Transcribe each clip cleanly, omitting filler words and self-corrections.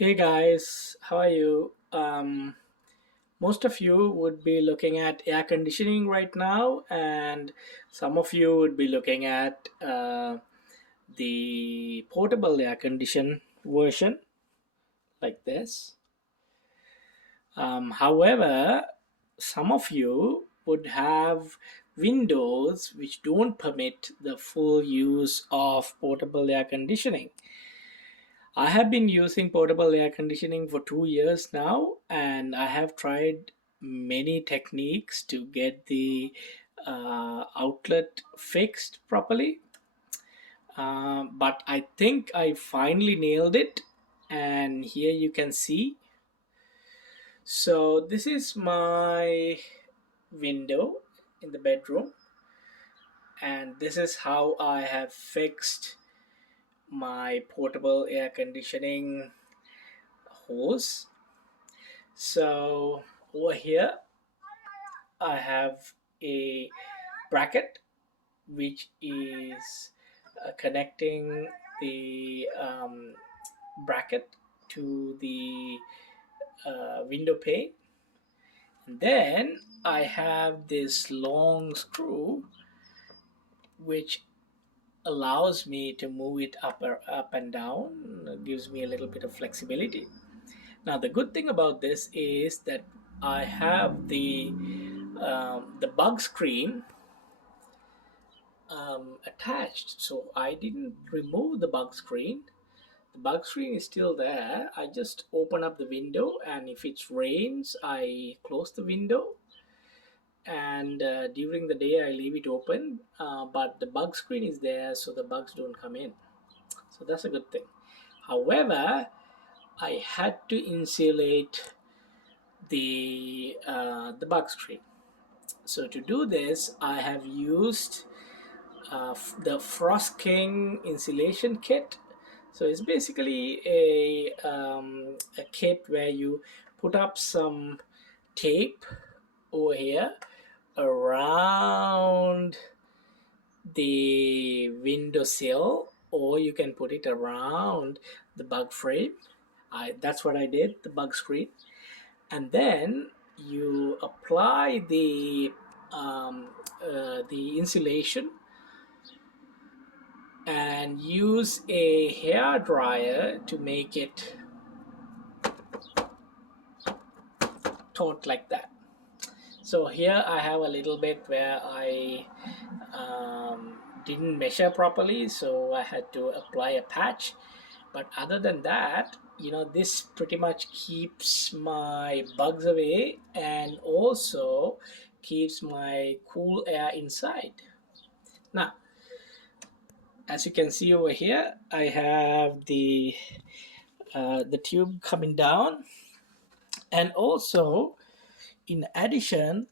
Hey guys, how are you? Most of you would be looking at air conditioning right now, and some of you would be looking at the portable air condition version like this. However, some of you would have windows which don't permit the full use of portable air conditioning. I have been using portable air conditioning for 2 years now, and I have tried many techniques to get the outlet fixed properly. But I think I finally nailed it, and here you can see. So, this is my window in the bedroom, and this is how I have fixed my portable air conditioning hose. So over here I have a bracket which is connecting the bracket to the window pane. And then I have this long screw which allows me to move it up and down, gives me a little bit of flexibility. Now the good thing about this is that I have the bug screen attached, so I didn't remove the bug screen. The bug screen is still there. I just open up the window, and if it rains I close the window, and during the day I leave it open, but the bug screen is there so the bugs don't come in, so that's a good thing. However, I had to insulate the bug screen. So to do this, I have used the Frost King insulation kit. So it's basically a kit where you put up some tape over here around the windowsill, or you can put it around the bug frame. That's what I did, the bug screen. And then you apply the insulation and use a hair dryer to make it taut like that. So here I have a little bit where I didn't measure properly, so I had to apply a patch. But other than that, this pretty much keeps my bugs away and also keeps my cool air inside. Now, as you can see over here, I have the tube coming down, and also in addition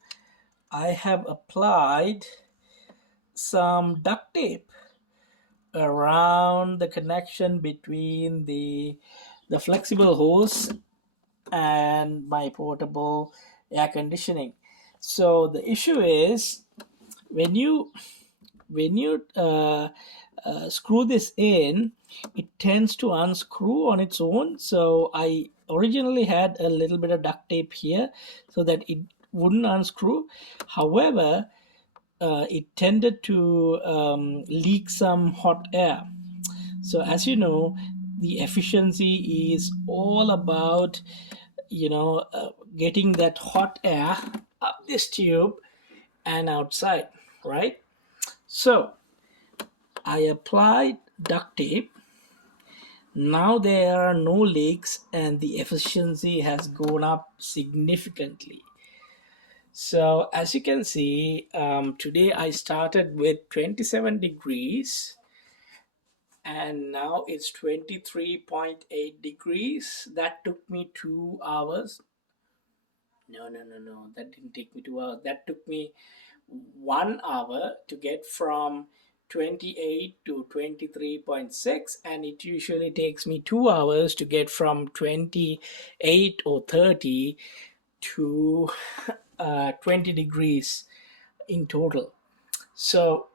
I have applied some duct tape around the connection between the flexible hose and my portable air conditioning. So the issue is when you screw this in, it tends to unscrew on its own. So I originally had a little bit of duct tape here so that it wouldn't unscrew. However, it tended to leak some hot air. So as you know, the efficiency is all about getting that hot air up this tube and outside, right? So I applied duct tape. Now there are no leaks and the efficiency has gone up significantly. So as you can see, today I started with 27 degrees and now it's 23.8 degrees. That took me 2 hours. No, that didn't take me 2 hours. That took me 1 hour to get from 28 to 23.6, and it usually takes me 2 hours to get from 28 or 30 to 20 degrees in total. So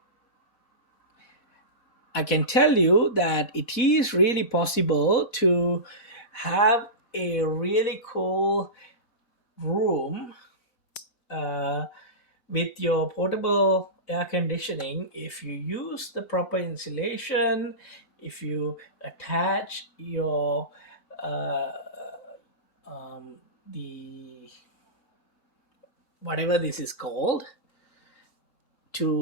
I can tell you that it is really possible to have a really cool room uh, with your portable air conditioning. If you use the proper insulation, if you attach your uh, um, the whatever this is called to